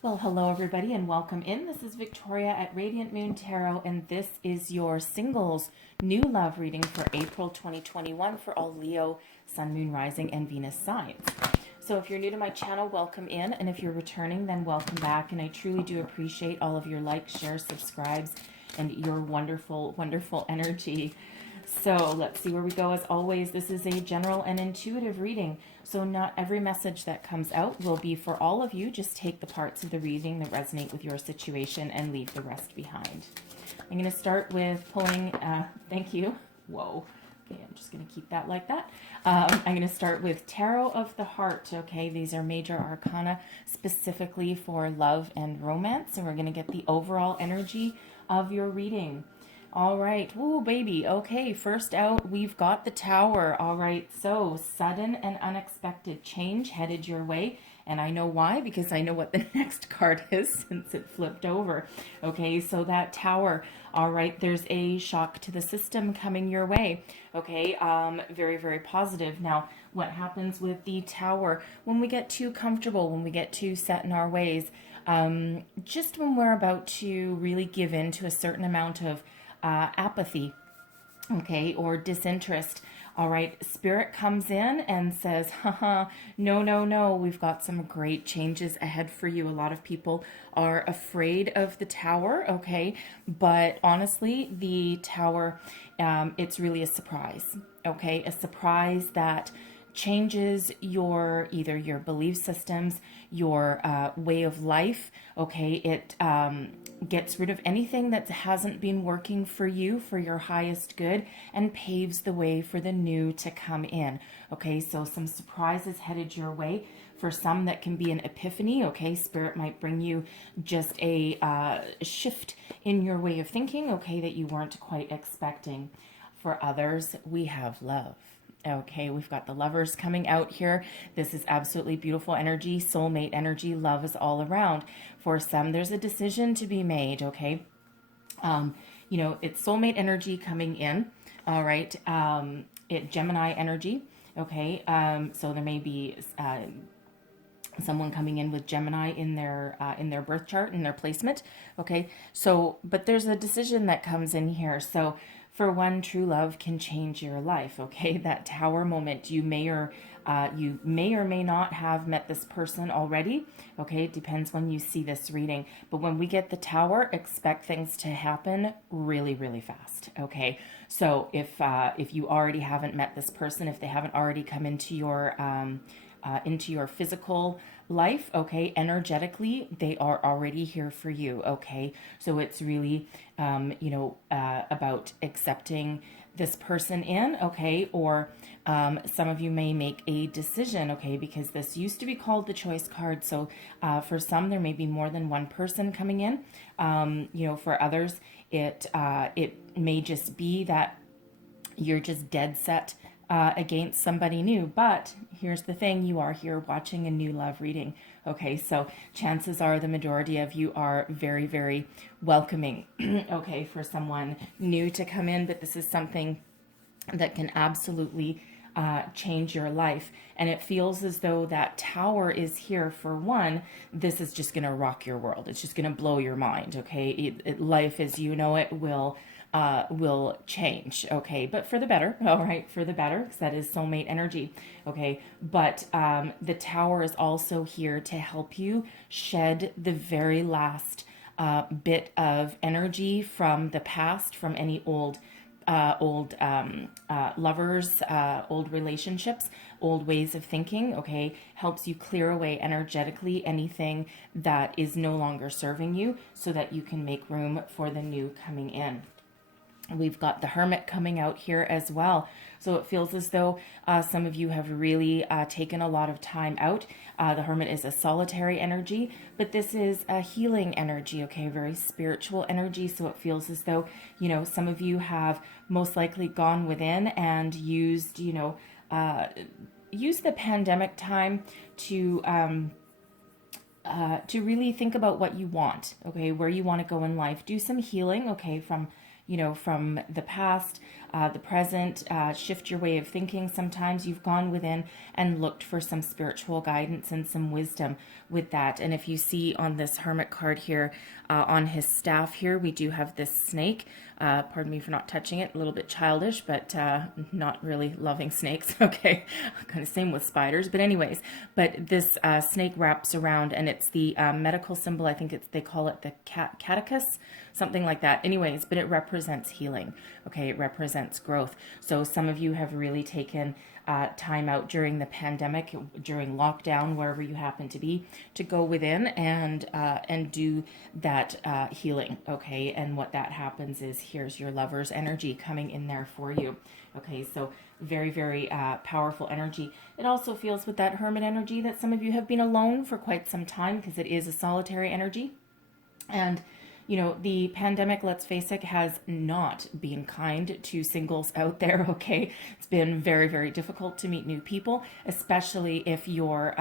Well, hello everybody and welcome in. This is Victoria at Radiant Moon Tarot, and this is your singles new love reading for April 2021 for all Leo, Sun, Moon, Rising, and Venus signs. So if you're new to my channel, welcome in, and if you're returning, then welcome back. And I truly do appreciate all of your likes, shares, subscribes, and your wonderful, wonderful energy. So let's see where we go. As always, this is a general and intuitive reading. So not every message that comes out will be for all of you. Just take the parts of the reading that resonate with your situation and leave the rest behind. I'm going to start with pulling, thank you. Whoa. Okay, I'm just going to keep that like that. I'm going to start with Tarot of the Heart. Okay, these are major arcana specifically for love and romance. And we're going to get the overall energy of your reading. All right. Ooh, baby. Okay, first out, we've got the Tower. All right, so sudden and unexpected change headed your way. And I know why, because I know what the next card is since it flipped over. Okay, so that Tower. All right, there's a shock to the system coming your way. Okay, very, very positive. Now, what happens with the Tower when we get too comfortable, when we get too set in our ways, just when we're about to really give in to a certain amount of apathy, okay, or disinterest. All right, Spirit comes in and says, haha, no, no, no, we've got some great changes ahead for you. A lot of people are afraid of the Tower, okay, but honestly, the Tower, it's really a surprise, okay, a surprise that changes your either your belief systems, your way of life. Okay, it gets rid of anything that hasn't been working for you for your highest good and paves the way for the new to come in. Okay, so some surprises headed your way. For some, that can be an epiphany. Okay, Spirit might bring you just a shift in your way of thinking, okay, that you weren't quite expecting. For others, we have love. Okay, we've got the Lovers coming out here. This is absolutely beautiful energy, soulmate energy. Love is all around. For some, there's a decision to be made, okay? It's soulmate energy coming in, all right? Gemini energy, okay? So there may be someone coming in with Gemini in their birth chart, in their placement, okay? So, but there's a decision that comes in here. So for one, true love can change your life, okay? That Tower moment, you may or may not have met this person already, okay? It depends when you see this reading. But when we get the Tower, expect things to happen really, really fast, okay? So if you already haven't met this person, if they haven't already come into your physical life, okay, energetically, they are already here for you, okay? So it's really, about accepting this person in, okay? Or some of you may make a decision, okay, because this used to be called the choice card. So for some, there may be more than one person coming in. For others, it may just be that you're just dead set against somebody new. But here's the thing, you are here watching a new love reading. Okay, so chances are the majority of you are very, very welcoming, okay, for someone new to come in. But this is something that can absolutely change your life. And it feels as though that Tower is here for one. This is just going to rock your world. It's just going to blow your mind, okay? Life as you know it will change, okay, but for the better, all right, for the better, because that is soulmate energy, okay, but the Tower is also here to help you shed the very last bit of energy from the past, from any old lovers, old relationships, old ways of thinking, okay, helps you clear away energetically anything that is no longer serving you so that you can make room for the new coming in. We've got the Hermit coming out here as well. So it feels as though some of you have really taken a lot of time out. The Hermit is a solitary energy, but this is a healing energy, okay? Very spiritual energy. So it feels as though, some of you have most likely gone within and used, used the pandemic time to really think about what you want, okay? Where you want to go in life. Do some healing, okay, from the past, the present, shift your way of thinking. Sometimes you've gone within and looked for some spiritual guidance and some wisdom with that. And if you see on this Hermit card here, on his staff here, we do have this snake. Pardon me for not touching it, a little bit childish, but not really loving snakes. Okay, kind of same with spiders, but anyways, but this snake wraps around, and it's the medical symbol. I think they call it the catechus, something like that. Anyways, but it represents healing. Okay, it represents growth. So some of you have really taken time out during the pandemic, during lockdown, wherever you happen to be, to go within and do that healing. Okay, and what that happens is, here's your lover's energy coming in there for you. Okay, so very, very powerful energy. It also feels with that Hermit energy that some of you have been alone for quite some time, because it is a solitary energy. And you know, the pandemic, let's face it, has not been kind to singles out there, okay? It's been very, very difficult to meet new people, especially if you're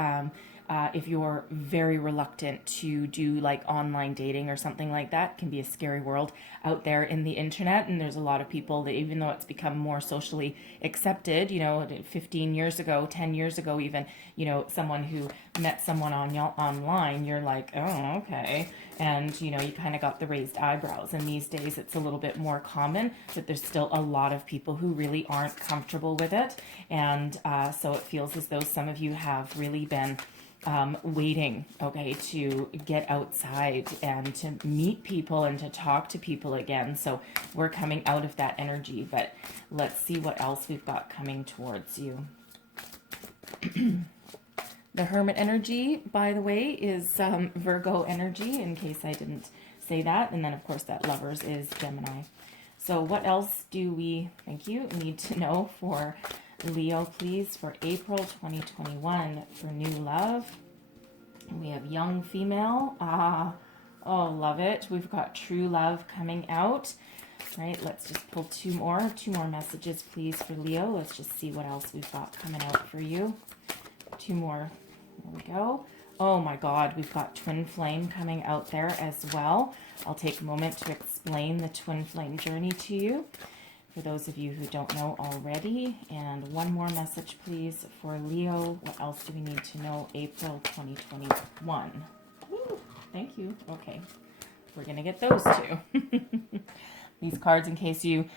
very reluctant to do like online dating or something like that. It can be a scary world out there in the internet, and there's a lot of people that, even though it's become more socially accepted, you know, 15 years ago, 10 years ago even, you know, someone who met someone online, you're like, oh, okay. And, you know, you kind of got the raised eyebrows. And these days it's a little bit more common, but there's still a lot of people who really aren't comfortable with it. And so it feels as though some of you have really been waiting, okay, to get outside and to meet people and to talk to people again. So we're coming out of that energy, but let's see what else we've got coming towards you. The Hermit energy, by the way, is Virgo energy, in case I didn't say that. And then, of course, that Lovers is Gemini. So what else do we, thank you, need to know for Leo, please, for April 2021 for new love? We have young female. Oh, love it. We've got true love coming out. Right, let's just pull two more messages, please, for Leo. Let's just see what else we've got coming out for you. Two more. There we go. Oh my God, we've got twin flame coming out there as well. I'll take a moment to explain the twin flame journey to you, for those of you who don't know already. And one more message, please, for Leo. What else do we need to know? April 2021. Woo, thank you. Okay, we're going to get those two. These cards, in case you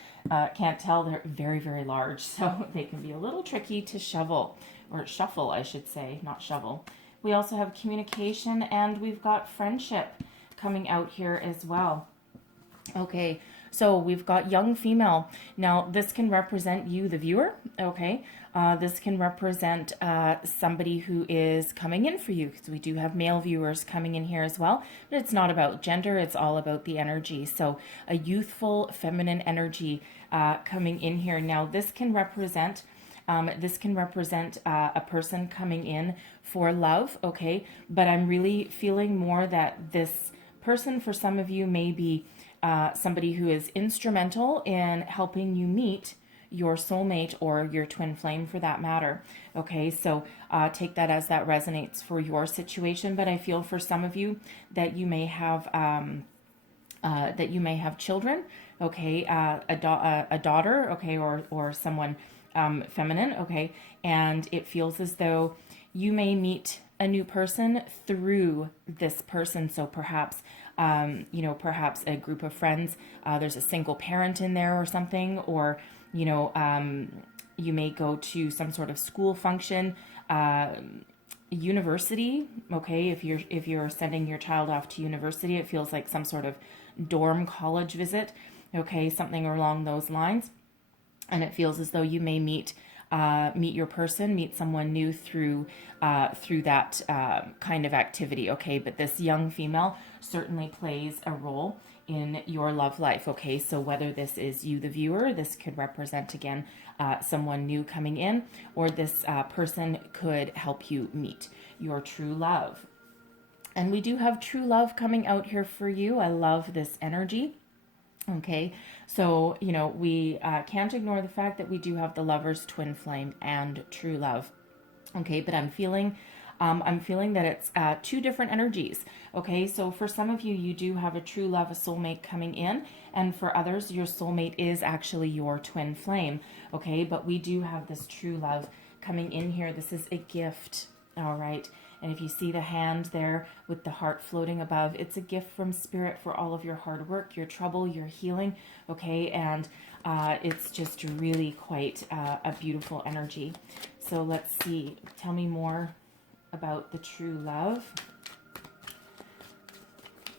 can't tell, they're very, very large, so they can be a little tricky to shuffle, I should say, not shovel. We also have communication, and we've got friendship coming out here as well. Okay, so we've got young female. Now, this can represent you, the viewer, okay? This can represent somebody who is coming in for you, because we do have male viewers coming in here as well. But it's not about gender, it's all about the energy. So a youthful, feminine energy coming in here. Now, this can represent a person coming in for love, okay? But I'm really feeling more that this person, for some of you, may be somebody who is instrumental in helping you meet your soulmate or your twin flame, for that matter. Okay, so take that as that resonates for your situation. But I feel for some of you that you may have children, okay, a daughter, okay, or someone feminine, okay, and it feels as though you may meet a new person through this person. So perhaps perhaps a group of friends, there's a single parent in there or something, or you may go to some sort of school function, university, okay, if you're sending your child off to university, it feels like some sort of dorm college visit, okay, something along those lines. And it feels as though you may meet your person, meet someone new through that kind of activity, okay? But this young female certainly plays a role in your love life, okay? So whether this is you, the viewer, this could represent, again, someone new coming in, or this person could help you meet your true love. And we do have true love coming out here for you. I love this energy. Okay, so, we can't ignore the fact that we do have the Lovers, twin flame, and true love. Okay, but I'm feeling I'm feeling that it's two different energies. Okay, so for some of you, you do have a true love, a soulmate coming in, and for others, your soulmate is actually your twin flame. Okay, but we do have this true love coming in here. This is a gift. All right. And if you see the hand there with the heart floating above, it's a gift from Spirit for all of your hard work, your trouble, your healing. Okay. And it's just really quite a beautiful energy. So let's see. Tell me more about the true love.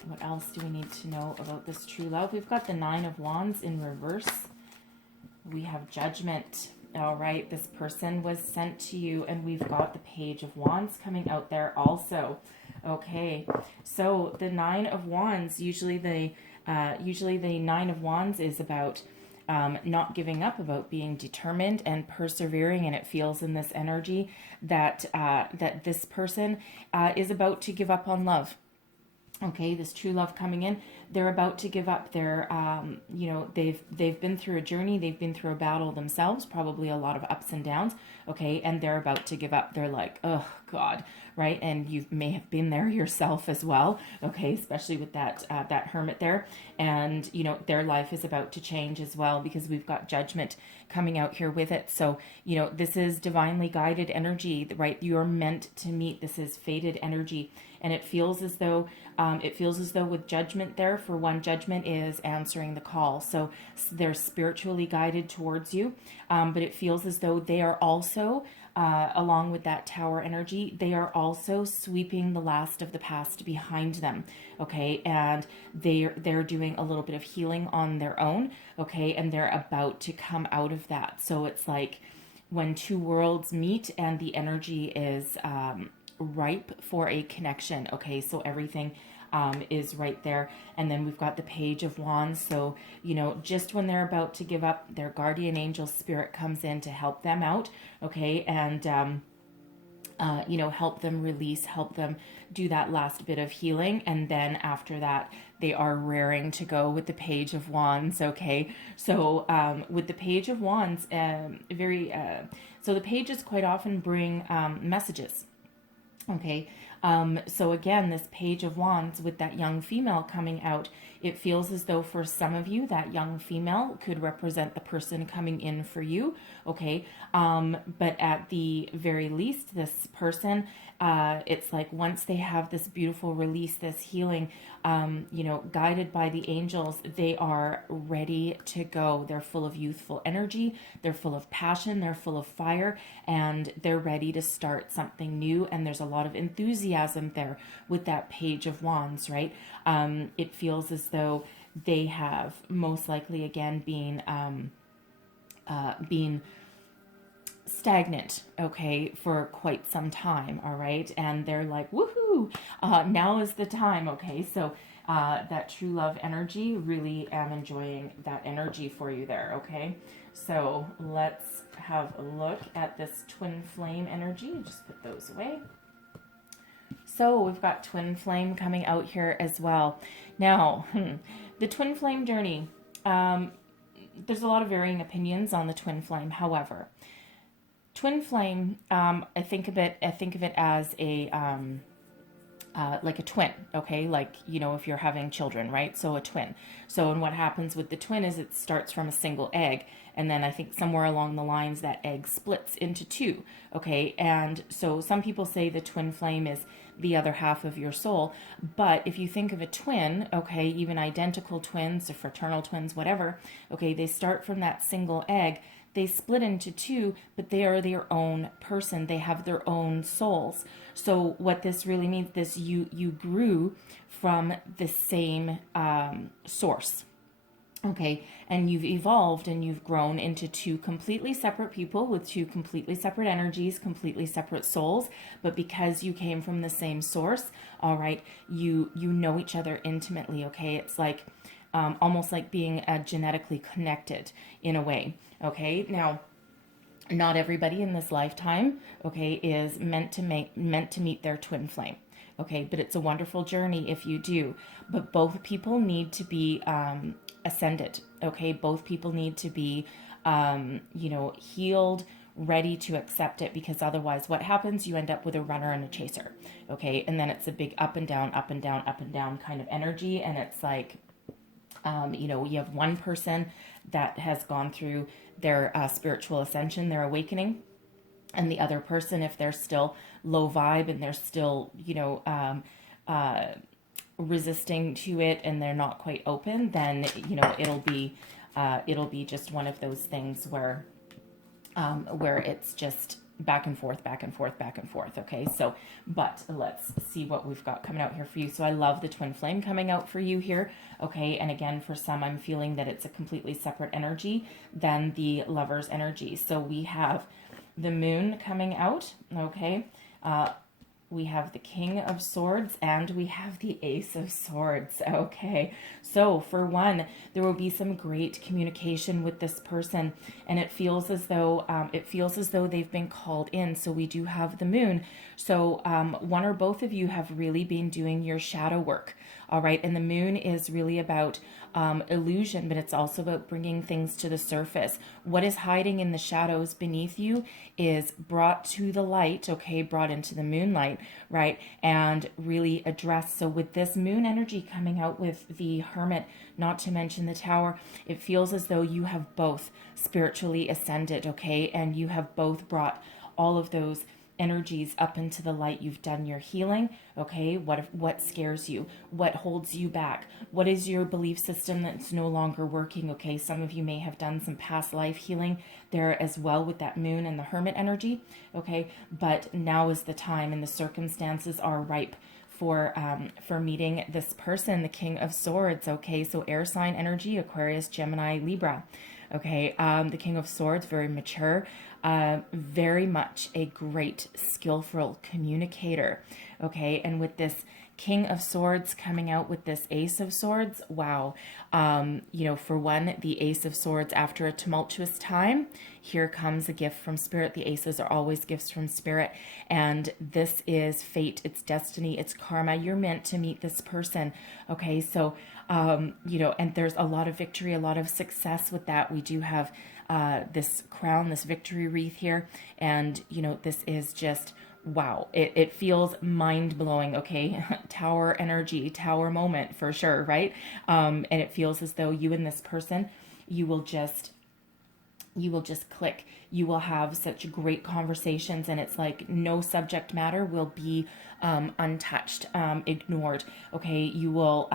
What else do we need to know about this true love? We've got the Nine of Wands in reverse. We have Judgment. All right, this person was sent to you, and we've got the Page of Wands coming out there also. Okay, so the Nine of Wands, usually the Nine of Wands is about not giving up, about being determined and persevering, and it feels in this energy that that this person is about to give up on love. Okay, this true love coming in, they're about to give up. They're, they've been through a journey. They've been through a battle themselves, probably a lot of ups and downs. Okay, and they're about to give up. They're like, oh God, right? And you may have been there yourself as well. Okay, especially with that that Hermit there, and their life is about to change as well because we've got Judgment coming out here with it. So this is divinely guided energy, right? You're meant to meet. This is fated energy. And it feels as though with Judgment there, for one, Judgment is answering the call. So they're spiritually guided towards you. But it feels as though they are also, along with that Tower energy, they are also sweeping the last of the past behind them. Okay. And they're doing a little bit of healing on their own. Okay. And they're about to come out of that. So it's like when two worlds meet and the energy is, ripe for a connection. Okay, so everything is right there. And then we've got the Page of Wands. So just when they're about to give up, their guardian angel Spirit comes in to help them out. Okay, and help them release, help them do that last bit of healing. And then after that, they are raring to go with the Page of Wands. Okay, so with the Page of Wands, so the pages quite often bring messages. Okay, so again, this Page of Wands with that young female coming out, it feels as though for some of you, that young female could represent the person coming in for you. Okay, but at the very least, this person, it's like once they have this beautiful release, this healing, guided by the angels, they are ready to go. They're full of youthful energy. They're full of passion. They're full of fire, and they're ready to start something new. And there's a lot of enthusiasm there with that Page of Wands, right? It feels as though they have most likely again been stagnant, okay, for quite some time, all right? And they're like, woohoo, now is the time, okay? So that true love energy, really am enjoying that energy for you there, okay? So let's have a look at this twin flame energy. Just put those away. So we've got twin flame coming out here as well. Now, the twin flame journey, there's a lot of varying opinions on the twin flame. However, twin flame, I think of it as a like a twin, okay? Like, if you're having children, right? So a twin. So, and what happens with the twin is it starts from a single egg, and then I think somewhere along the lines that egg splits into two, okay? And so some people say the twin flame is the other half of your soul, but if you think of a twin, okay, even identical twins or fraternal twins, whatever, okay, they start from that single egg. They split into two, but they are their own person. They have their own souls. So what this really means is you grew from the same source. Okay, and you've evolved and you've grown into two completely separate people with two completely separate energies, completely separate souls. But because you came from the same source, all right, you know each other intimately. Okay, it's like almost like being genetically connected in a way. Okay, now not everybody in this lifetime, okay, is meant to meet their twin flame. Okay, but it's a wonderful journey if you do. But both people need to be ascended. Okay, both people need to be, healed, ready to accept it, because otherwise what happens, you end up with a runner and a chaser. Okay. And then it's a big up and down, up and down, up and down kind of energy. And it's like, you know, you have one person that has gone through their spiritual ascension, their awakening, and the other person, if they're still low vibe and they're still, you know, resisting to it and they're not quite open, then, you know, it'll be just one of those things where it's just back and forth, back and forth, back and forth. Okay. So, but let's see what we've got coming out here for you. So I love the twin flame coming out for you here. Okay. And again, for some, I'm feeling that it's a completely separate energy than the Lover's energy. So we have the moon coming out. Okay. We have the King of Swords and we have the Ace of Swords. Okay. So for one, there will be some great communication with this person, and it feels as though they've been called in. So we do have the moon. So one or both of you have really been doing your shadow work. All right. And the moon is really about illusion, but it's also about bringing things to the surface. What is hiding in the shadows beneath you is brought to the light, okay, brought into the moonlight, right, and really addressed. So with this moon energy coming out with the Hermit, not to mention the Tower, it feels as though you have both spiritually ascended, okay, and you have both brought all of those energies up into the light. You've done your healing. Okay. What scares you? What holds you back? What is your belief system that's no longer working? Okay. Some of you may have done some past life healing there as well with that moon and the Hermit energy. Okay. But now is the time, and the circumstances are ripe for meeting this person, the King of Swords. Okay. So air sign energy, Aquarius, Gemini, Libra. Okay. The King of Swords, very mature, very much a great, skillful communicator. Okay. And with this King of Swords coming out with this Ace of Swords, wow. You know, for one, the Ace of Swords, after a tumultuous time, here comes a gift from Spirit. The aces are always gifts from Spirit. And this is fate. It's destiny. It's karma. You're meant to meet this person. Okay. So, you know, and there's a lot of victory, a lot of success with that. We do have this crown, this victory wreath here. And, you know, this is just, wow. It feels mind-blowing. Okay. Tower energy, tower moment for sure. Right. And it feels as though you and this person, you will just click. You will have such great conversations, and it's like no subject matter will be untouched, ignored. Okay. You will,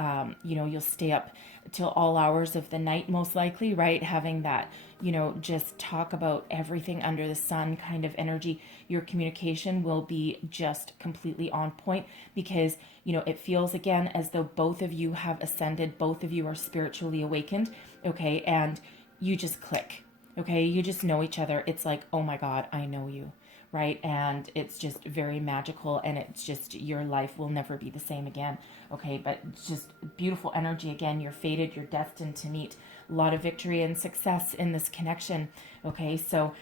you know, you'll stay up till all hours of the night, most likely, right? Having that, you know, just talk about everything under the sun kind of energy. Your communication will be just completely on point, because, you know, it feels again as though both of you have ascended, both of you are spiritually awakened. Okay. And you just click. Okay. You just know each other. It's like, oh my God, I know you. Right. And it's just very magical, and it's just, your life will never be the same again. Okay. But it's just beautiful energy. Again, you're fated, you're destined to meet a lot of victory and success in this connection. Okay. So,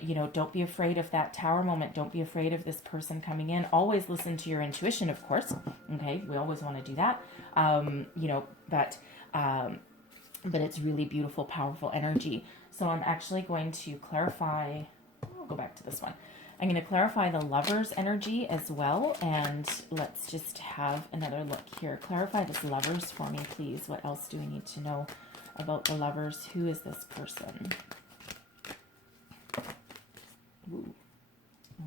you know, don't be afraid of that tower moment. Don't be afraid of this person coming in. Always listen to your intuition, of course. Okay. We always want to do that. You know, but it's really beautiful, powerful energy. So I'm actually going to clarify, I'll go back to this one. I'm going to clarify the Lover's energy as well, and let's just have another look here. Clarify this Lover's for me, please. What else do we need to know about the Lovers? Who is this person? Ooh.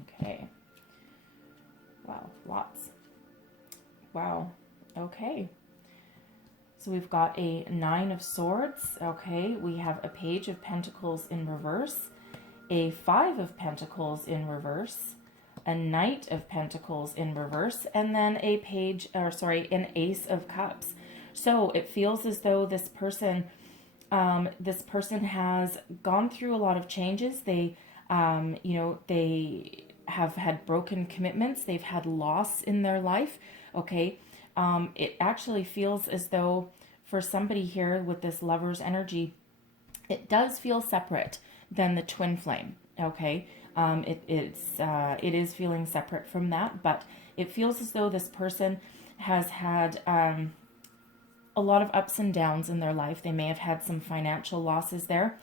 Okay. Wow, lots. Wow. Okay. So we've got a Nine of Swords. Okay. We have a Page of Pentacles in reverse, a Five of Pentacles in reverse, a Knight of Pentacles in reverse, and then an Ace of Cups. So it feels as though this person has gone through a lot of changes. They, you know, they have had broken commitments. They've had loss in their life. Okay. It actually feels as though for somebody here with this Lover's energy, it does feel separate than the twin flame. Okay. It is feeling separate from that, but it feels as though this person has had, a lot of ups and downs in their life. They may have had some financial losses there.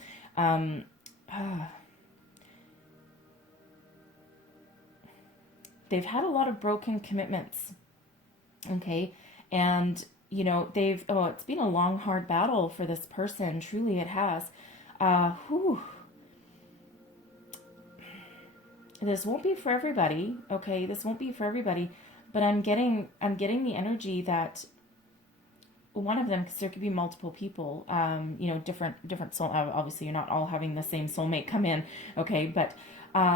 they've had a lot of broken commitments. Okay. And, it's been a long, hard battle for this person. Truly it has. Whew. This won't be for everybody. Okay. This won't be for everybody, but I'm getting the energy that one of them, because there could be multiple people, different soul. Obviously, you're not all having the same soulmate come in, okay? But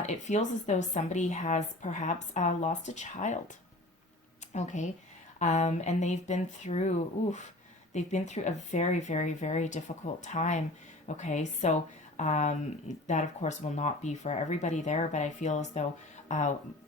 it feels as though somebody has perhaps lost a child, okay? And they've been through a very, very, very difficult time, okay? So that, of course, will not be for everybody there, but I feel as though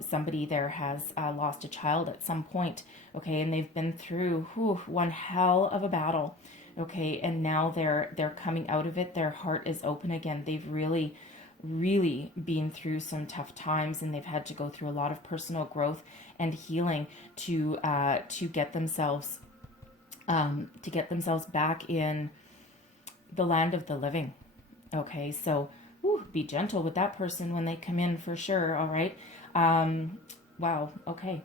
somebody there has lost a child at some point, okay, and they've been through one hell of a battle, okay, and now they're coming out of it. Their heart is open again. They've really, really been through some tough times, and they've had to go through a lot of personal growth and healing to get themselves back in the land of the living. Okay, so be gentle with that person when they come in, for sure. All right. Wow. Okay.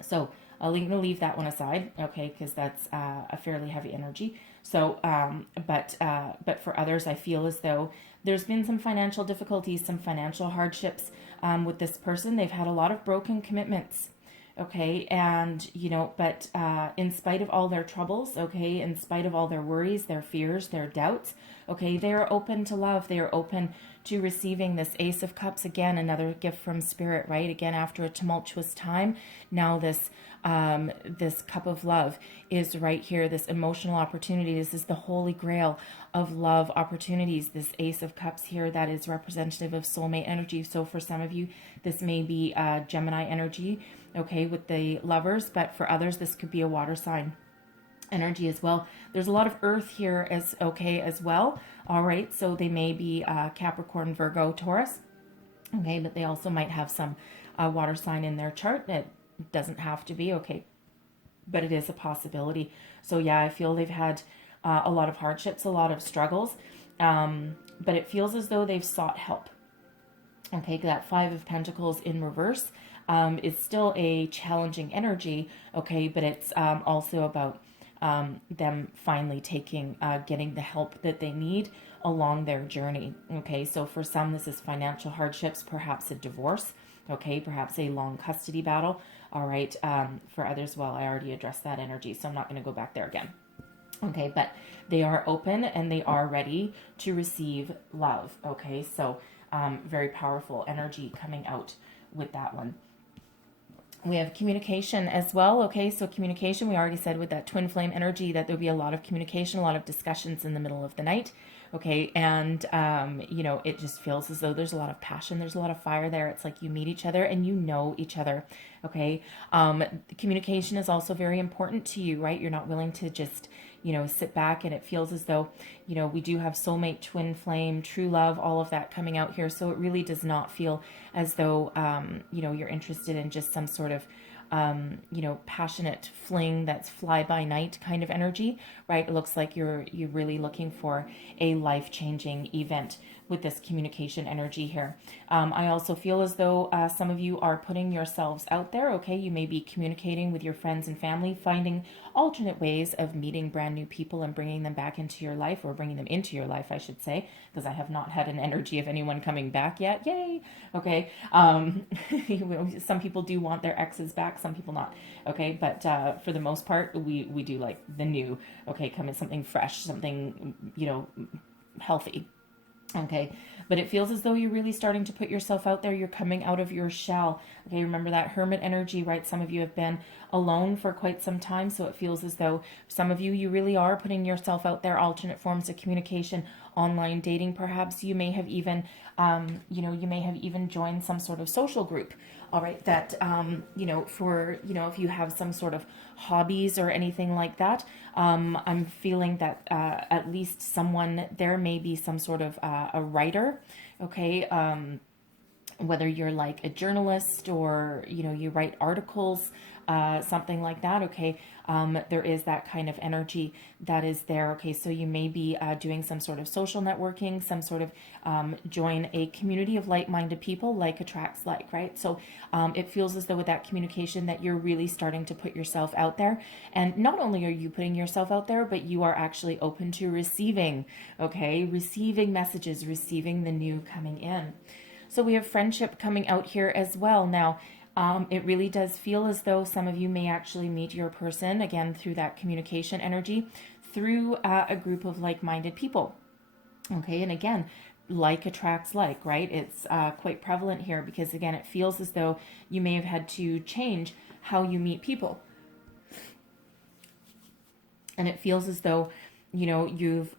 So I'm going to leave that one aside. Okay, because that's a fairly heavy energy. So, but for others, I feel as though there's been some financial difficulties, some financial hardships with this person. They've had a lot of broken commitments. Okay, and but in spite of all their troubles, okay, in spite of all their worries, their fears, their doubts, okay, they are open to love. They are open to receiving this Ace of Cups again, another gift from Spirit, right? Again, after a tumultuous time, now this cup of love is right here. This emotional opportunity. This is the holy grail of love opportunities. This Ace of Cups here that is representative of soulmate energy. So for some of you, this may be Gemini energy, okay, with the lovers, but for others, this could be a water sign energy as well. There's a lot of earth here as well. All right, so they may be Capricorn, Virgo, Taurus, okay, but they also might have some water sign in their chart. It doesn't have to be, okay, but it is a possibility. So yeah, I feel they've had a lot of hardships, a lot of struggles, but it feels as though they've sought help. Okay, that Five of Pentacles in reverse is still a challenging energy, okay, but it's also about them finally getting the help that they need along their journey, okay? So for some, this is financial hardships, perhaps a divorce, okay, perhaps a long custody battle, all right? For others, well, I already addressed that energy, so I'm not going to go back there again. Okay, but they are open and they are ready to receive love, okay? So very powerful energy coming out with that one. We have communication as well. Okay, so communication, we already said with that twin flame energy that there'll be a lot of communication, a lot of discussions in the middle of the night. Okay, and, it just feels as though there's a lot of passion. There's a lot of fire there. It's like you meet each other and you know each other. Okay, communication is also very important to you, right? You're not willing to just, sit back, and it feels as though, we do have soulmate, twin flame, true love, all of that coming out here. So it really does not feel as though, you're interested in just some sort of, passionate fling that's fly by night kind of energy, right? It looks like you're really looking for a life-changing event with this communication energy here. I also feel as though some of you are putting yourselves out there, okay? You may be communicating with your friends and family, finding alternate ways of meeting brand new people and bringing them back into your life, or bringing them into your life, I should say, because I have not had an energy of anyone coming back yet. Yay! Okay. Some people do want their exes back, some people not. Okay, but for the most part, we do like the new, okay, come in something fresh, something, healthy. Okay, but it feels as though you're really starting to put yourself out there. You're coming out of your shell. Okay, remember that Hermit energy, right? Some of you have been alone for quite some time, so it feels as though some of you really are putting yourself out there. Alternate forms of communication, online dating, perhaps. You may have even, joined some sort of social group. All right, that, if you have some sort of hobbies or anything like that, I'm feeling that at least someone, there may be some sort of a writer, okay, whether you're like a journalist or, you write articles, something like that. Okay. There is that kind of energy that is there. Okay. So you may be doing some sort of social networking, some sort of join a community of like-minded people. Like attracts like, right? So it feels as though with that communication that you're really starting to put yourself out there. And not only are you putting yourself out there, but you are actually open to receiving, okay? Receiving messages, receiving the new coming in. So we have friendship coming out here as well. Now, it really does feel as though some of you may actually meet your person, again, through that communication energy, through a group of like-minded people. Okay, and again, like attracts like, right? It's quite prevalent here because, again, it feels as though you may have had to change how you meet people. And it feels as though, you've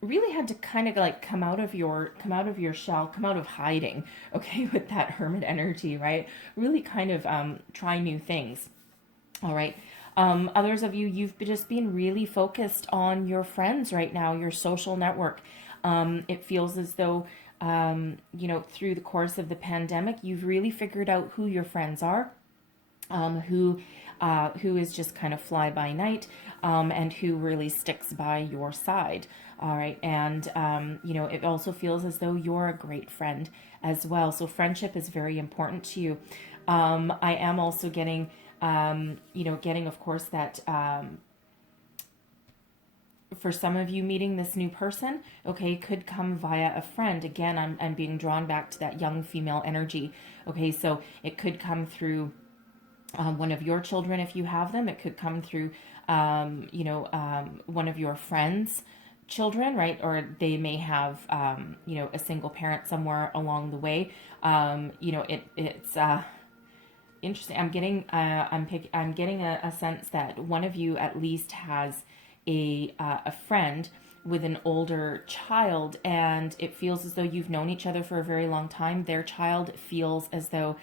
really had to kind of like come out of your shell, come out of hiding, okay, with that Hermit energy, right? Really kind of try new things. All right. Others of you, you've just been really focused on your friends right now, your social network. It feels as though, through the course of the pandemic, you've really figured out who your friends are, who is just kind of fly by night, and who really sticks by your side. All right. And, it also feels as though you're a great friend as well. So friendship is very important to you. I am also getting, of course, that, for some of you meeting this new person, okay, could come via a friend. Again, I'm being drawn back to that young female energy. Okay. So it could come through one of your children if you have them. It could come through, one of your friends' children, right? Or they may have, a single parent somewhere along the way. It's interesting. I'm getting, I'm getting a sense that one of you at least has a friend with an older child, and it feels as though you've known each other for a very long time. Their child feels as though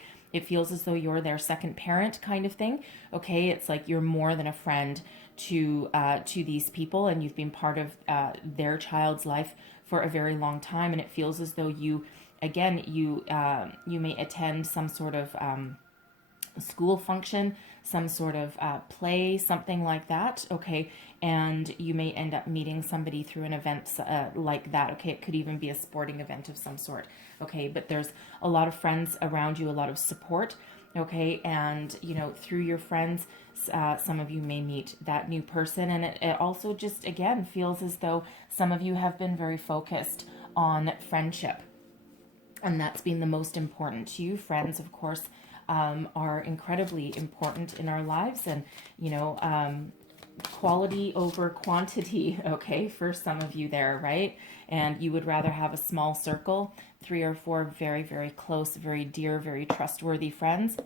you're their second parent kind of thing. Okay. It's like you're more than a friend to these people, and you've been part of their child's life for a very long time. And it feels as though you may attend some sort of school function, some sort of play, something like that. Okay. And you may end up meeting somebody through an event like that. Okay. It could even be a sporting event of some sort. Okay. But there's a lot of friends around you, a lot of support. Okay. And, through your friends, some of you may meet that new person. And it also just, again, feels as though some of you have been very focused on friendship. And that's been the most important to you. Friends, of course, are incredibly important in our lives, and quality over quantity, okay, for some of you there, right? And you would rather have a small circle, 3 or 4 very, very close, very dear, very trustworthy friends,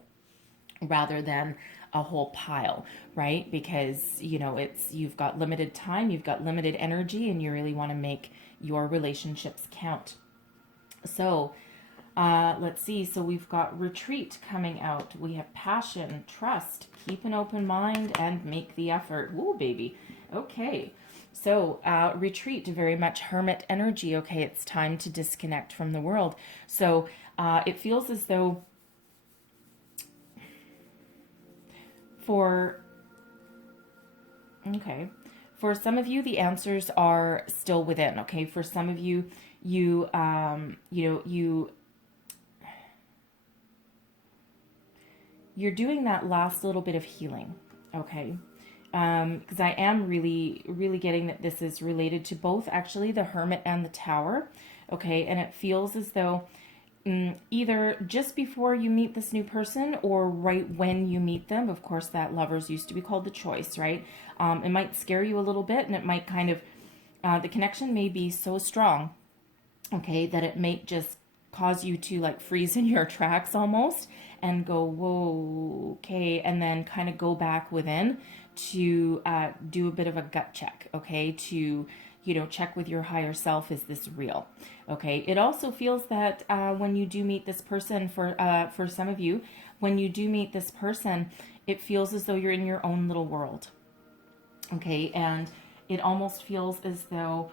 rather than a whole pile, right? Because you've got limited time, you've got limited energy, and you really want to make your relationships count. So let's see. So we've got retreat coming out. We have passion, trust, keep an open mind, and make the effort. Woo, baby. Okay. So retreat, very much Hermit energy. Okay. It's time to disconnect from the world. So it feels as though for some of you, the answers are still within. Okay. For some of you, you're doing that last little bit of healing, okay? Because I am really, really getting that this is related to both actually the Hermit and the Tower, okay? And it feels as though either just before you meet this new person or right when you meet them. Of course, that Lovers used to be called the Choice, right? It might scare you a little bit, and it might kind of, the connection may be so strong, okay, that it may just cause you to like freeze in your tracks almost and go, whoa, okay, and then kind of go back within to do a bit of a gut check, okay, to check with your higher self, is this real? Okay. It also feels that when you do meet this person, for some of you, when you do meet this person, it feels as though you're in your own little world. Okay. And it almost feels as though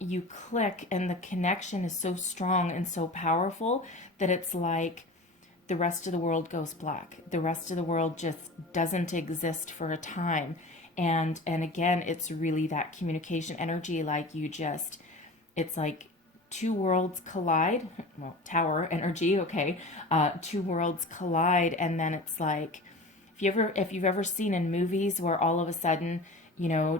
you click, and the connection is so strong and so powerful that it's like the rest of the world goes black. The rest of the world just doesn't exist for a time. And again, it's really that communication energy, like it's like two worlds collide. Well, tower energy, okay. Two worlds collide, and then it's like, if you've ever seen in movies where all of a sudden,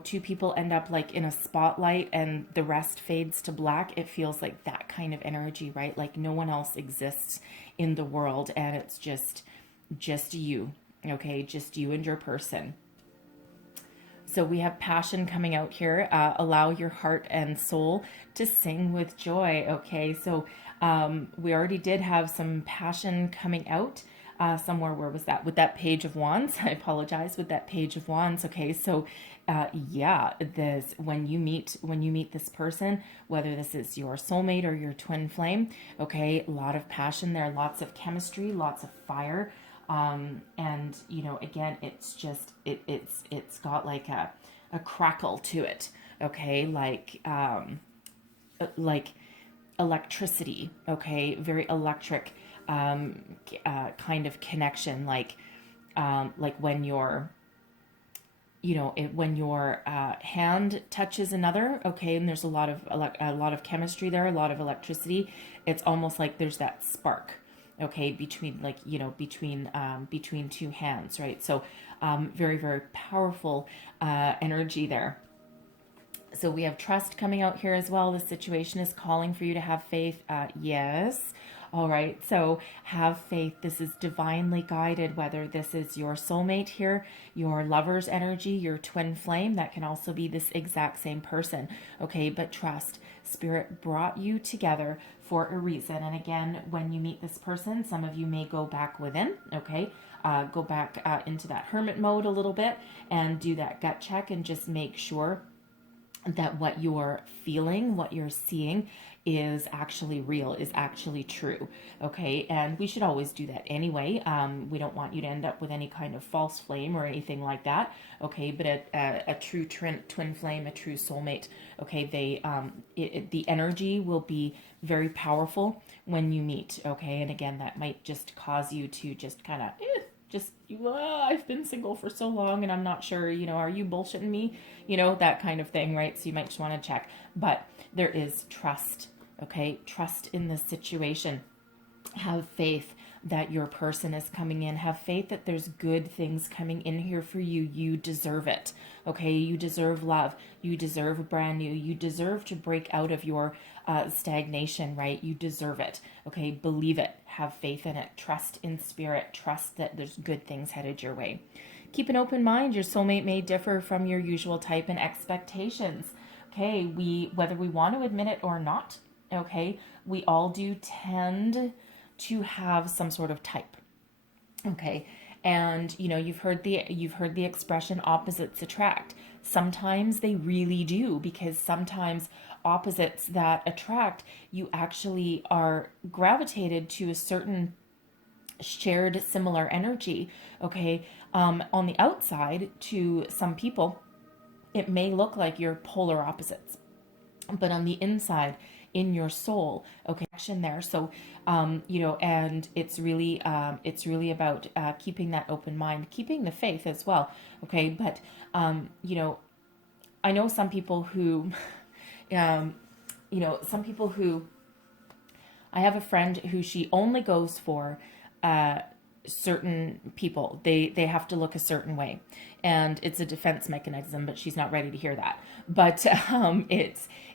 two people end up like in a spotlight and the rest fades to black, it feels like that kind of energy, right? Like no one else exists in the world, and it's just you, okay? Just you and your person. So we have passion coming out here. Allow your heart and soul to sing with joy. Okay, so we already did have some passion coming out somewhere. Where was that? With that Page of Wands. I apologize. With that Page of Wands. Okay, so yeah, this when you meet this person, whether this is your soulmate or your twin flame. Okay, a lot of passion there, lots of chemistry, lots of fire. And again, it's just, it's got like a crackle to it. Okay. Like electricity. Okay. Very electric, kind of connection. Like when when your hand touches another, okay, and there's a lot of chemistry there, a lot of electricity. It's almost like there's that spark, okay, between between two hands, right? So very, very powerful energy there. So we have trust coming out here as well. The situation is calling for you to have faith. Yes. All right. So have faith. This is divinely guided, whether this is your soulmate here, your lover's energy, your twin flame. That can also be this exact same person. Okay. But trust. Spirit brought you together for a reason. And again, when you meet this person, some of you may go back within. Okay. Go back into that hermit mode a little bit and do that gut check and just make sure that what you're feeling, what you're seeing is actually real, is actually true. Okay. And we should always do that anyway. We don't want you to end up with any kind of false flame or anything like that. Okay. But a true twin flame, a true soulmate. Okay. The energy will be very powerful when you meet. Okay. And again, that might just cause you to just kind of, I've been single for so long and I'm not sure, are you bullshitting me? That kind of thing, right? So you might just want to check. But there is trust, okay? Trust in the situation. Have faith that your person is coming in. Have faith that there's good things coming in here for you. You deserve it, okay? You deserve love. You deserve a brand new. You deserve to break out of your stagnation, right? You deserve it, okay? Believe it. Have faith in it. Trust in spirit. Trust that there's good things headed your way. Keep an open mind. Your soulmate may differ from your usual type and expectations. Okay, whether we want to admit it or not, okay, we all do tend to have some sort of type. Okay, and you've heard the expression opposites attract. Sometimes they really do, because sometimes opposites that attract, you actually are gravitated to a certain shared similar energy. Okay, on the outside, to some people it may look like you're polar opposites, but on the inside, in your soul, okay, action there. So and it's really about keeping that open mind, keeping the faith as well. Okay, but I know some people who I have a friend who she only goes for certain people. They have to look a certain way, and it's a defense mechanism, but she's not ready to hear that. But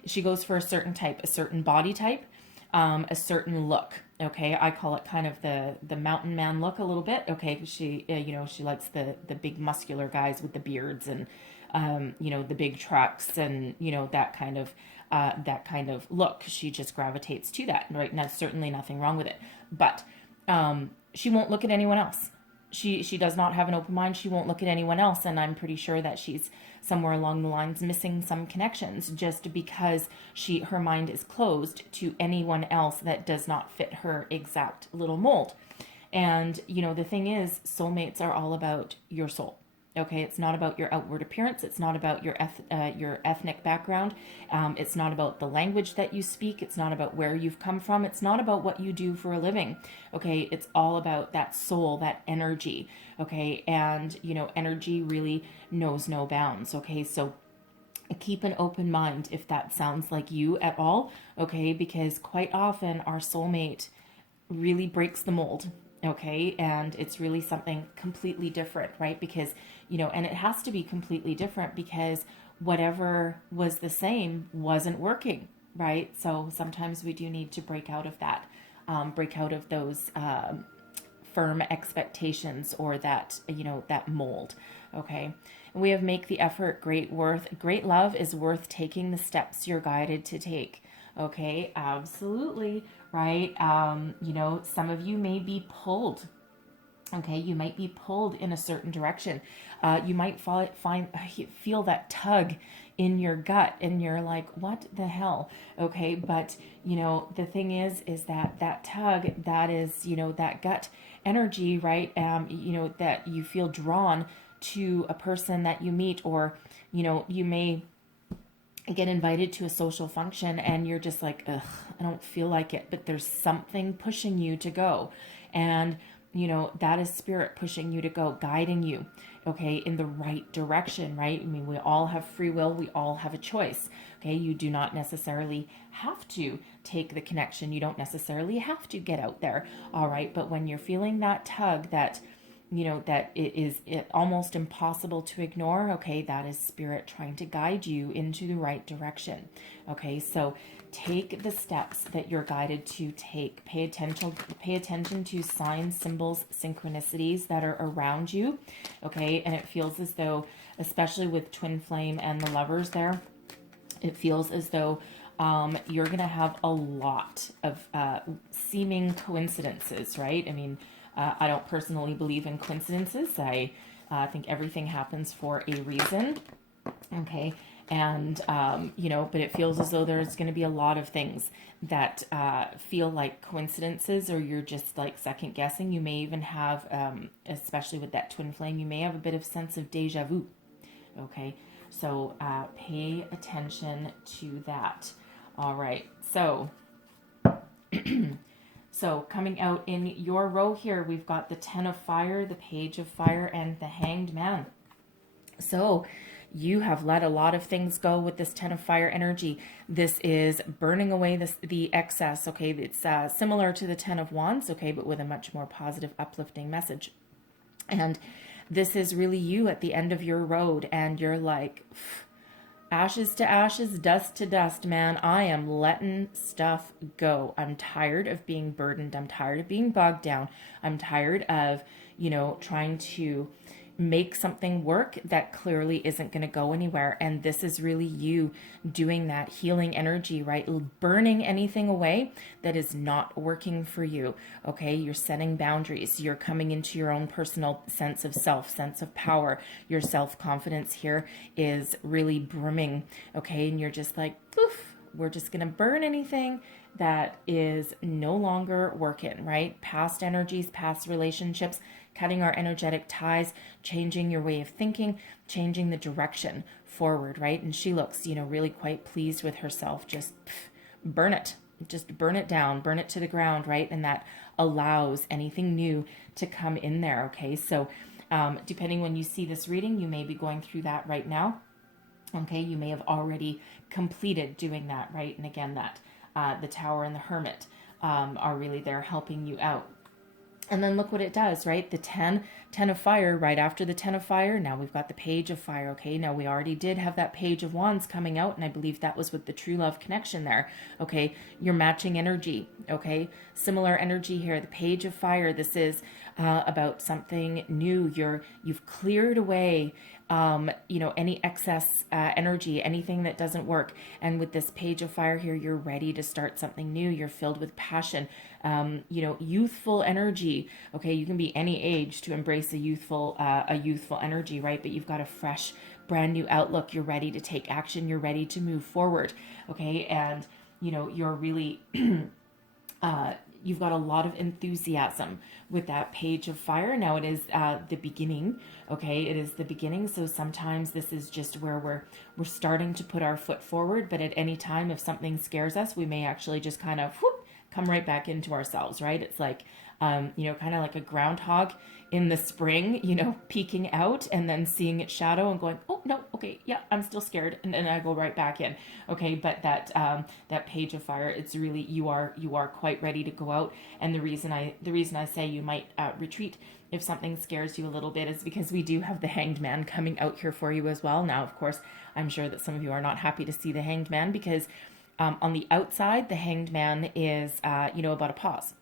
she goes for a certain type, a certain body type, a certain look. Okay, I call it kind of the mountain man look a little bit. Okay, she she likes the big muscular guys with the beards and the big trucks and that kind of look. She just gravitates to that, right? And that's certainly nothing wrong with it, but she won't look at anyone else. She does not have an open mind. She won't look at anyone else, and I'm pretty sure that she's somewhere along the lines missing some connections, just because her mind is closed to anyone else that does not fit her exact little mold. And the thing is, soulmates are all about your soul. Okay, it's not about your outward appearance. It's not about your ethnic background. It's not about the language that you speak. It's not about where you've come from. It's not about what you do for a living. Okay, it's all about that soul, that energy. Okay, and energy really knows no bounds. Okay, so keep an open mind if that sounds like you at all. Okay, because quite often our soulmate really breaks the mold. Okay, and it's really something completely different, right? Because and it has to be completely different because whatever was the same wasn't working, right? So sometimes we do need to break out of that, break out of those firm expectations or that that mold. Okay, and we have make the effort great love is worth taking the steps you're guided to take. Okay, absolutely, right? Some of you may be pulled. Okay, you might be pulled in a certain direction. You might feel that tug in your gut, and you're like, "What the hell?" Okay, but the thing is that tug, that is that gut energy, right? That you feel drawn to a person that you meet, or you may get invited to a social function and you're just like, ugh, I don't feel like it, but there's something pushing you to go. And that is spirit pushing you to go, guiding you, okay, in the right direction, right? I mean, we all have free will. We all have a choice, okay? You do not necessarily have to take the connection. You don't necessarily have to get out there, all right? But when you're feeling that tug, that that it almost impossible to ignore, okay, that is spirit trying to guide you into the right direction. Okay, so take the steps that you're guided to take. Pay attention to signs, symbols, synchronicities that are around you. Okay, and it feels as though, especially with twin flame and the lovers there, it feels as though you're going to have a lot of seeming coincidences, right? I mean, I don't personally believe in coincidences. I think everything happens for a reason. Okay. And, but it feels as though there's going to be a lot of things that feel like coincidences, or you're just like second guessing. You may even have, especially with that twin flame, you may have a bit of sense of deja vu. Okay. So pay attention to that. All right. So So coming out in your row here, we've got the 10 of fire, the page of fire, and the hanged man. So you have let a lot of things go with this 10 of fire energy. This is burning away the excess, okay? It's similar to the 10 of wands, okay, but with a much more positive, uplifting message. And this is really you at the end of your road, and you're like, ashes to ashes, dust to dust, man. I am letting stuff go. I'm tired of being burdened. I'm tired of being bogged down. I'm tired of, trying to make something work that clearly isn't going to go anywhere. And this is really you doing that healing energy, right? Burning anything away that is not working for you. Okay. You're setting boundaries. You're coming into your own personal sense of self, sense of power. Your self-confidence here is really brimming. Okay. And you're just like, poof, we're just going to burn anything that is no longer working, right? Past energies, past relationships, cutting our energetic ties, changing your way of thinking, changing the direction forward, right? And she looks, really quite pleased with herself. Just burn it. Just burn it down, burn it to the ground, right? And that allows anything new to come in there, okay? So depending when you see this reading, you may be going through that right now. Okay, you may have already completed doing that, right? And again, that the Tower and the Hermit are really there helping you out. And then look what it does, right? The 10 of fire, right after the 10 of fire, now we've got the page of fire, okay? Now we already did have that page of wands coming out, and I believe that was with the true love connection there, okay? You're matching energy, okay? Similar energy here, the page of fire. This is about something new. You've cleared away any excess energy, anything that doesn't work. And with this page of fire here, you're ready to start something new. You're filled with passion, youthful energy. Okay, you can be any age to embrace a youthful energy, right? But you've got a fresh, brand new outlook. You're ready to take action. You're ready to move forward. Okay, and you're really you've got a lot of enthusiasm with that page of fire. Now it is the beginning, okay? It is the beginning. So sometimes this is just where we're starting to put our foot forward, but at any time, if something scares us, we may actually just kind of whoop, come right back into ourselves, right? It's like, you know, kind of like a groundhog in the spring, you know, peeking out and then seeing its shadow and going, oh no, okay, yeah, I'm still scared, and then I go right back in, okay. But that page of fire, it's really, you are quite ready to go out. And the reason I say you might retreat if something scares you a little bit is because we do have the Hanged Man coming out here for you as well. Now, of course, I'm sure that some of you are not happy to see the Hanged Man because on the outside, the Hanged Man is, you know, about a pause.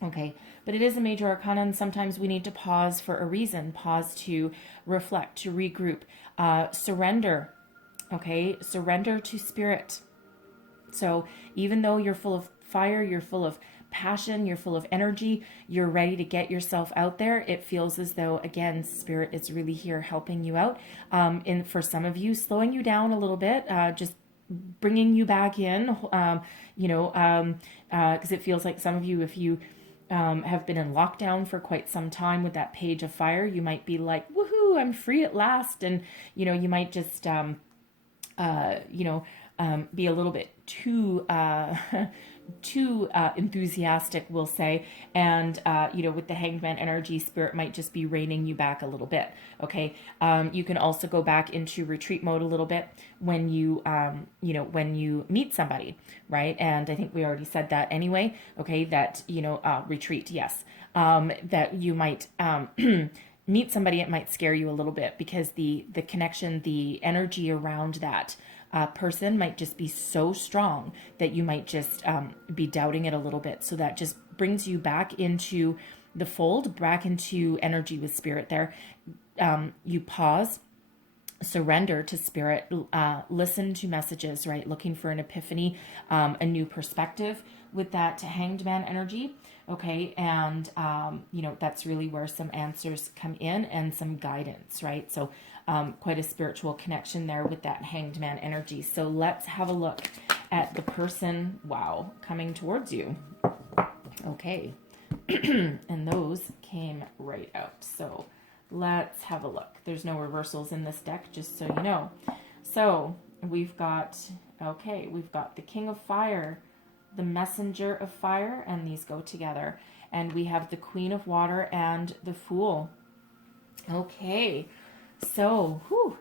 Okay, but it is a major arcana, and sometimes we need to pause for a reason. Pause to reflect, to regroup, surrender. Okay, surrender to spirit. So even though you're full of fire, you're full of passion, you're full of energy, you're ready to get yourself out there, it feels as though, again, spirit is really here helping you out. And for some of you, slowing you down a little bit, just bringing you back in, you know, because it feels like some of you, if you have been in lockdown for quite some time with that page of fire, you might be like, woohoo, I'm free at last. And, you know, you might just, you know, be a little bit too, too enthusiastic, we'll say. And, you know, with the Hanged Man energy, spirit might just be reining you back a little bit. Okay. You can also go back into retreat mode a little bit when you, you know, when you meet somebody, right? And I think we already said that anyway. Okay. That, you know, retreat. Yes. That you might, meet somebody, it might scare you a little bit because the connection, the energy around that person might just be so strong that you might just be doubting it a little bit. So that just brings you back into the fold, back into energy with spirit there. You pause, surrender to spirit, listen to messages, right? Looking for an epiphany, a new perspective with that Hanged Man energy. Okay. And, you know, that's really where some answers come in and some guidance, right? So, quite a spiritual connection there with that Hanged Man energy. So let's have a look at the person, wow, coming towards you. Okay. And those came right out. So let's have a look. There's no reversals in this deck, just so you know. So we've got, okay, we've got the King of Fire, the Messenger of Fire, and these go together. And we have the Queen of Water and the Fool. Okay, so, whew,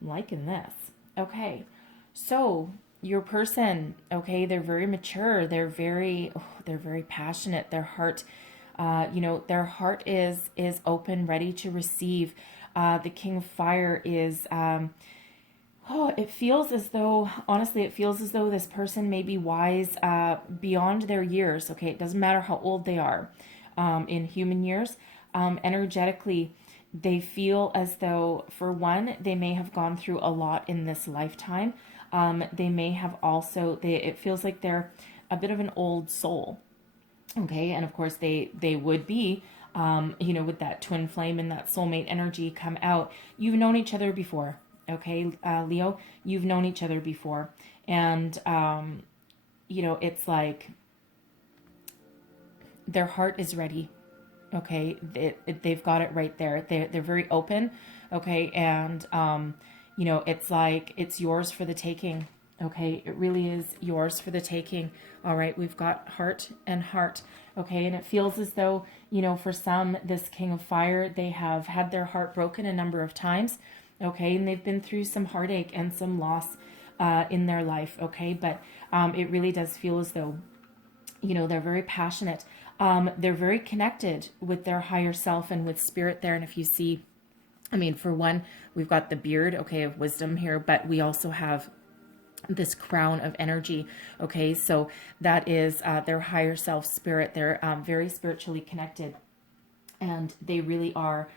I'm liking this. Okay, so your person, okay, they're very mature. They're very passionate. Their heart, you know, their heart is open, ready to receive. The King of Fire is, oh, it feels as though, honestly, it feels as though this person may be wise beyond their years. Okay, it doesn't matter how old they are in human years. Energetically, they feel as though, for one, they may have gone through a lot in this lifetime. They may have also, it feels like they're a bit of an old soul. Okay, and of course they would be, you know, with that twin flame and that soulmate energy come out. You've known each other before. Okay, Leo, you've known each other before. And, you know, it's like their heart is ready. Okay, they've got it right there. They're very open. Okay, and, you know, it's like it's yours for the taking. Okay, it really is yours for the taking. All right, we've got heart and heart. Okay, and it feels as though, you know, for some, this King of Fire, they have had their heart broken a number of times. Okay, and they've been through some heartache and some loss in their life. Okay, but it really does feel as though, you know, they're very passionate. They're very connected with their higher self and with spirit there. And if you see, I mean, for one, we've got the beard, okay, of wisdom here, but we also have this crown of energy. Okay, so that is their higher self spirit. They're very spiritually connected, and they really are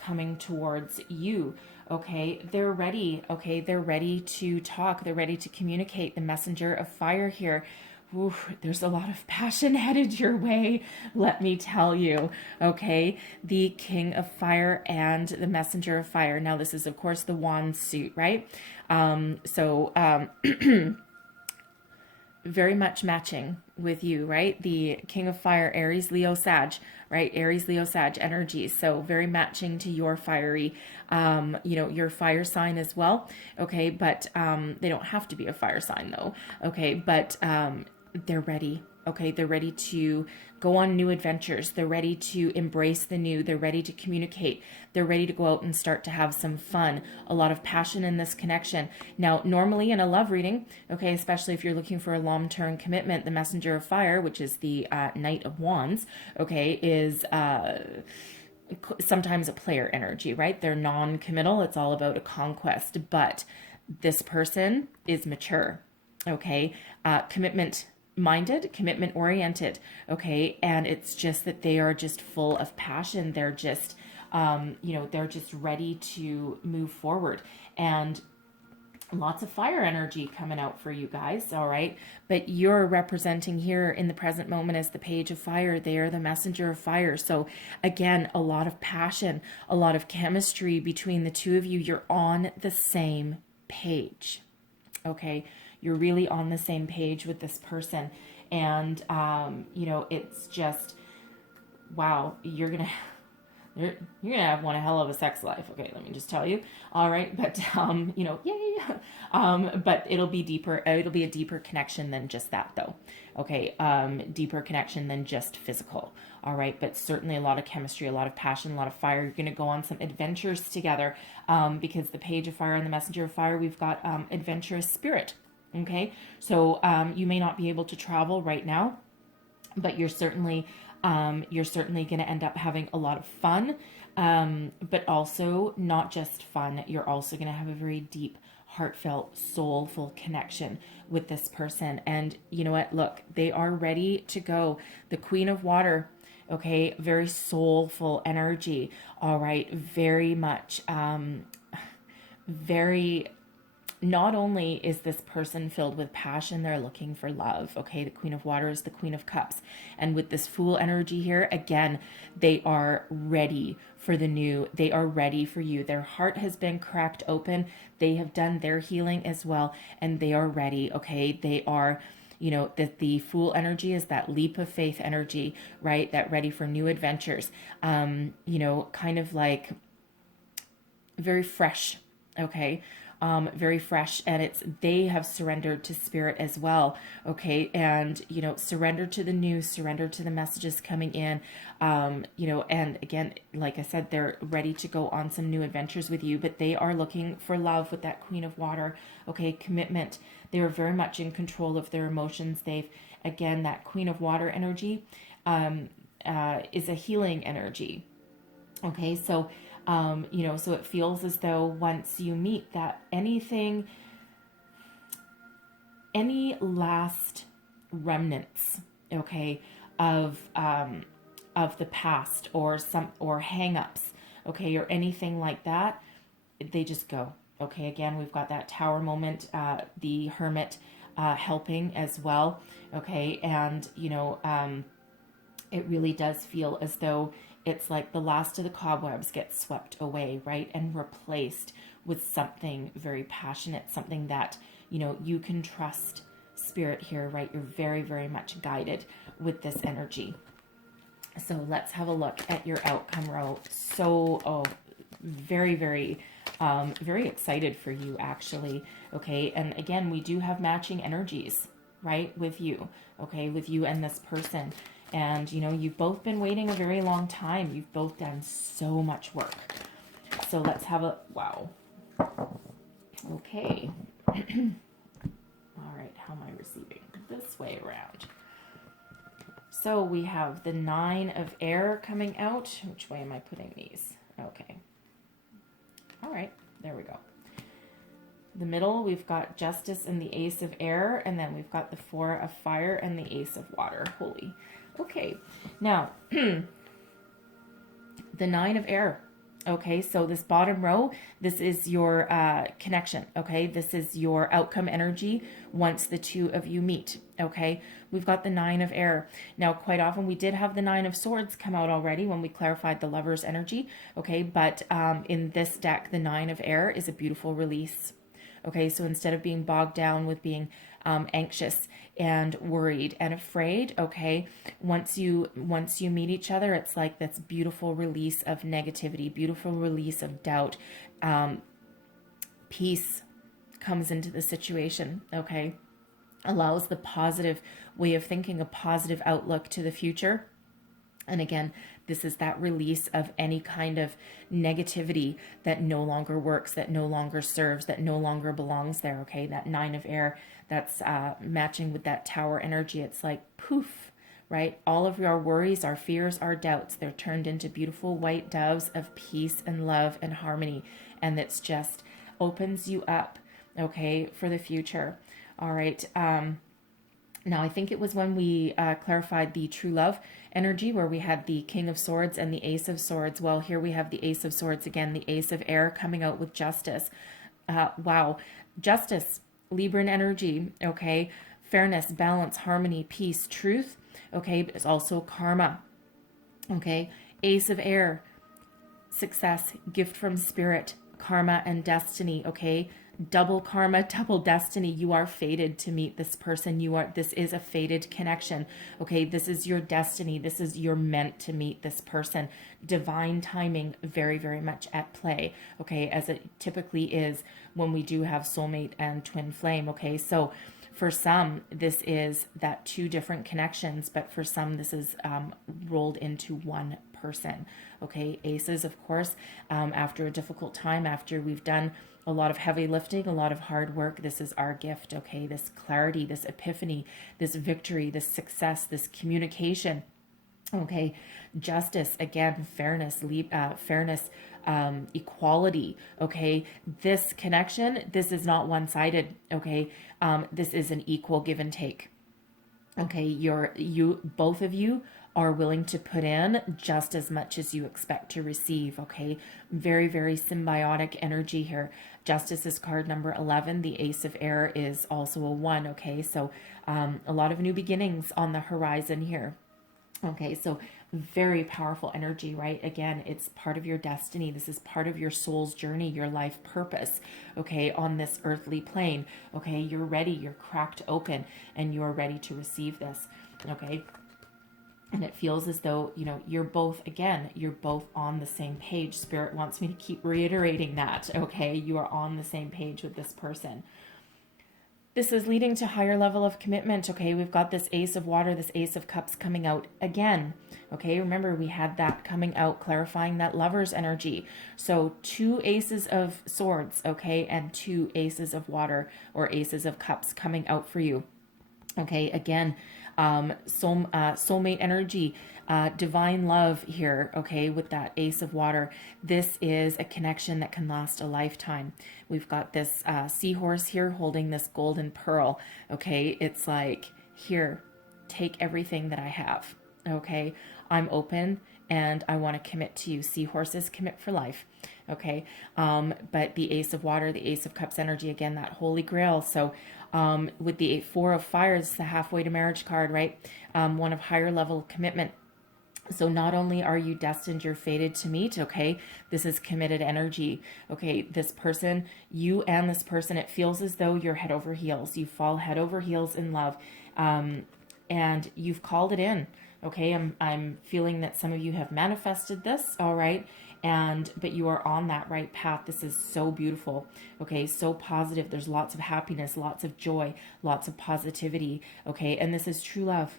coming towards you. Okay, they're ready. Okay, they're ready to talk. They're ready to communicate. The Messenger of Fire here. Ooh, there's a lot of passion headed your way, let me tell you. Okay, the King of Fire and the Messenger of Fire. Now, this is, of course, the wand suit, right? very much matching with you, right? The King of Fire, Aries, Leo, Sag, right? Aries, Leo, Sag energies. So very matching to your fiery, your fire sign as well. Okay. But, they don't have to be a fire sign though. Okay. But, they're ready. Okay. They're ready to go on new adventures. They're ready to embrace the new. They're ready to communicate. They're ready to go out and start to have some fun. A lot of passion in this connection. Now, normally in a love reading, okay, especially if you're looking for a long-term commitment, the Messenger of Fire, which is the Knight of Wands, okay, is sometimes a player energy, right? They're non-committal. It's all about a conquest. But this person is mature, okay? Commitment minded, commitment oriented, okay? And it's just that they are just full of passion. They're just, they're just ready to move forward. And lots of fire energy coming out for you guys, all right? But you're representing here in the present moment as the Page of Fire. They are the Messenger of Fire. So again, a lot of passion, a lot of chemistry between the two of you. You're on the same page, okay? You're really on the same page with this person. And, it's just, wow, you're going to have one hell of a sex life. Okay, let me just tell you. All right. But, yay. But it'll be deeper. It'll be a deeper connection than just that though. Okay. Deeper connection than just physical. All right. But certainly a lot of chemistry, a lot of passion, a lot of fire. You're going to go on some adventures together. Because the Page of Fire and the Messenger of Fire, we've got, adventurous spirit. Okay. So, you may not be able to travel right now, but you're certainly going to end up having a lot of fun, but also not just fun. You're also going to have a very deep, heartfelt, soulful connection with this person. And you know what? Look, they are ready to go. The Queen of Water, okay, very soulful energy. All right, very much, very. Not only is this person filled with passion, they're looking for love. Okay, the Queen of Water is the Queen of Cups. And with this Fool energy here, again, they are ready for the new. They are ready for you. Their heart has been cracked open. They have done their healing as well, and they are ready. Okay, they are, that the Fool energy is that leap of faith energy, right? That ready for new adventures. Kind of like very fresh. Okay. Very fresh, and they have surrendered to spirit as well. Okay. And, surrender to the new, surrender to the messages coming in, and again, like I said, they're ready to go on some new adventures with you, but they are looking for love with that Queen of Water. Okay. Commitment. They are very much in control of their emotions. Again, that Queen of Water energy, is a healing energy. Okay. So, so it feels as though once you meet that any last remnants, okay, of the past or hang-ups, okay, or anything like that, they just go. Okay, again, we've got that Tower moment, the Hermit helping as well. Okay, and it really does feel as though it's like the last of the cobwebs gets swept away, right? And replaced with something very passionate, something that, you can trust spirit here, right? You're very, very much guided with this energy. So let's have a look at your outcome row. So, very, very, very excited for you actually. Okay. And again, we do have matching energies, right? With you. Okay. With you and this person. And, you've both been waiting a very long time. You've both done so much work. So let's have wow. Okay. All right. How am I receiving? This way around. So we have the 9 of Air coming out. Which way am I putting these? Okay. All right. There we go. The middle, we've got Justice and the Ace of Air. And then we've got the 4 of Fire and the Ace of Water. Holy. Okay, now, the 9 of Air. Okay, so this bottom row, this is your connection. Okay, this is your outcome energy once the two of you meet. Okay, we've got the 9 of Air. Now, quite often we did have the 9 of Swords come out already when we clarified the Lover's energy. Okay, but in this deck, the 9 of Air is a beautiful release. Okay, so instead of being bogged down with being anxious and worried and afraid. Okay, once you meet each other, it's like this beautiful release of negativity, beautiful release of doubt. Peace comes into the situation. Okay, allows the positive way of thinking, a positive outlook to the future. And again, this is that release of any kind of negativity that no longer works, that no longer serves, that no longer belongs there. Okay, that 9 of air, that's matching with that tower energy. It's like poof, right? All of our worries, our fears, our doubts, they're turned into beautiful white doves of peace and love and harmony. And it's just opens you up, okay, for the future. All right. Now, I think it was when we clarified the true love energy where we had the King of Swords and the Ace of Swords. Well, here we have the Ace of Swords again, the Ace of Air coming out with justice. Wow. Justice, Libran energy, okay? Fairness, balance, harmony, peace, truth, okay? But it's also karma, okay? Ace of Air, success, gift from spirit, karma and destiny, okay? Double karma, double destiny. You are fated to meet this person. This is a fated connection. Okay, this is your destiny. You're meant to meet this person. Divine timing, very, very much at play. Okay, as it typically is when we do have soulmate and twin flame. Okay, so for some, this is that 2 different connections, but for some, this is rolled into one person. Okay, aces, of course, after a difficult time, after we've done a lot of heavy lifting, a lot of hard work, this is our gift. Okay, this clarity, this epiphany, this victory, this success, this communication. Okay, justice, again, fairness, equality. Okay, this connection, this is not one-sided. Okay, this is an equal give and take. Okay, both of you are willing to put in just as much as you expect to receive. Okay, very, very symbiotic energy here. Justice is card number 11. The Ace of Air is also a 1. Okay, so a lot of new beginnings on the horizon here. Okay, so very powerful energy, right? Again, it's part of your destiny. This is part of your soul's journey, your life purpose, okay, on this earthly plane. Okay, you're ready, you're cracked open, and you're ready to receive this, okay? And it feels as though, you're both on the same page. Spirit wants me to keep reiterating that, okay? You are on the same page with this person. This is leading to higher level of commitment, okay? We've got this Ace of Water, this Ace of Cups coming out again, okay? Remember, we had that coming out, clarifying that Lover's energy. So 2 Aces of Swords, okay? And 2 Aces of Water or Aces of Cups coming out for you. Okay, again, soulmate energy, divine love here, okay, with that Ace of Water. This is a connection that can last a lifetime. We've got this seahorse here holding this golden pearl, okay? It's like, here, take everything that I have, okay? I'm open and I want to commit to you. Seahorses commit for life, okay? But the Ace of Water, the Ace of Cups energy, again, that Holy Grail. So with the 4 of Fires, the halfway to marriage card, right? One of higher level commitment. So not only are you destined, you're fated to meet, okay? This is committed energy, okay? This person, you and this person, it feels as though you're head over heels. You fall head over heels in love, and you've called it in, okay? I'm feeling that some of you have manifested this, all right? But you are on that right path. This is so beautiful, okay? So positive. There's lots of happiness, lots of joy, lots of positivity, okay? And this is true love.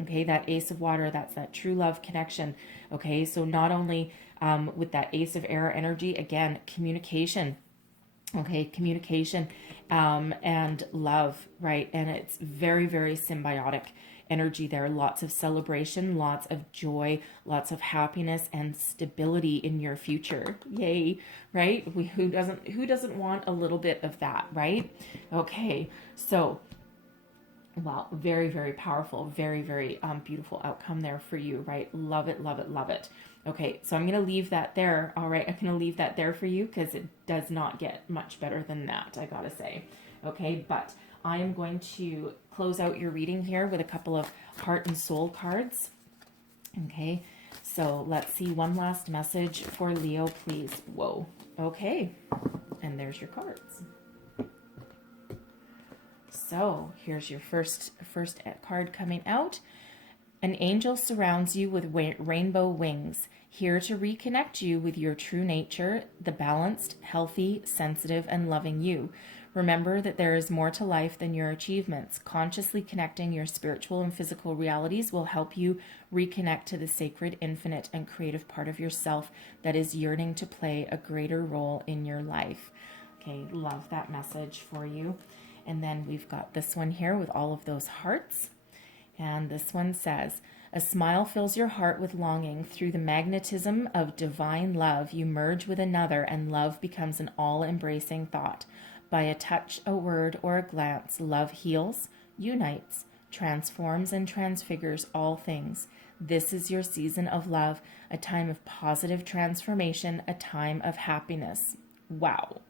Okay, that Ace of Water, that's that true love connection. Okay, so not only with that Ace of Air energy, again, communication. Okay, communication and love, right? And it's very, very symbiotic energy there. Lots of celebration, lots of joy, lots of happiness and stability in your future. Yay, right? Who doesn't want a little bit of that, right? Okay, so wow, very, very powerful, very, very beautiful outcome there for you, right? Love it, love it, love it. Okay, so I'm going to leave that there, all right? I'm going to leave that there for you because it does not get much better than that, I got to say. Okay, but I am going to close out your reading here with a couple of heart and soul cards. Okay, so let's see one last message for Leo, please. Whoa, okay, and there's your cards. So here's your first card coming out. An angel surrounds you with rainbow wings, here to reconnect you with your true nature, the balanced, healthy, sensitive, and loving you. Remember that there is more to life than your achievements. Consciously connecting your spiritual and physical realities will help you reconnect to the sacred, infinite, and creative part of yourself that is yearning to play a greater role in your life. Okay, love that message for you. And then we've got this one here with all of those hearts. And this one says, a smile fills your heart with longing. Through the magnetism of divine love, you merge with another, and love becomes an all-embracing thought. By a touch, a word, or a glance, love heals, unites, transforms, and transfigures all things. This is your season of love, a time of positive transformation, a time of happiness. Wow.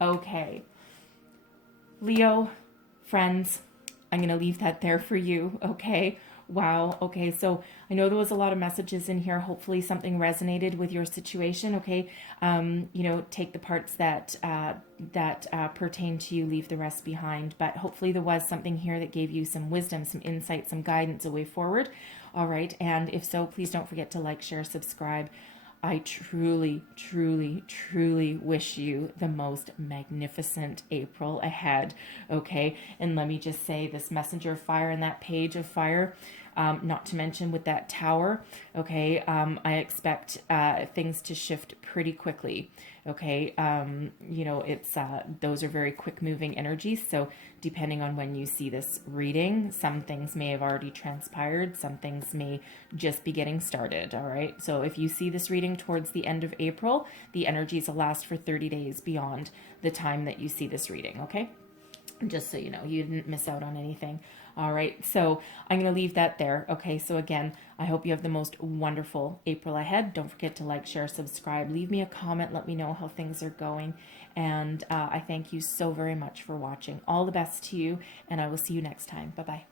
Okay. Leo, friends, I'm going to leave that there for you, okay? Wow, okay, so I know there was a lot of messages in here. Hopefully something resonated with your situation, okay? Take the parts that pertain to you, leave the rest behind. But hopefully there was something here that gave you some wisdom, some insight, some guidance, a way forward. All right, and if so, please don't forget to like, share, subscribe. I truly, truly, truly wish you the most magnificent April ahead, okay? And let me just say, this messenger of fire and that page of fire, not to mention with that tower, okay, I expect things to shift pretty quickly, okay? Those are very quick moving energies, so depending on when you see this reading, some things may have already transpired, some things may just be getting started, all right? So if you see this reading towards the end of April, the energies will last for 30 days beyond the time that you see this reading, okay? Just so you know, you didn't miss out on anything. All right, so I'm going to leave that there. Okay, so again, I hope you have the most wonderful April ahead. Don't forget to like, share, subscribe. Leave me a comment. Let me know how things are going. And I thank you so very much for watching. All the best to you, and I will see you next time. Bye-bye.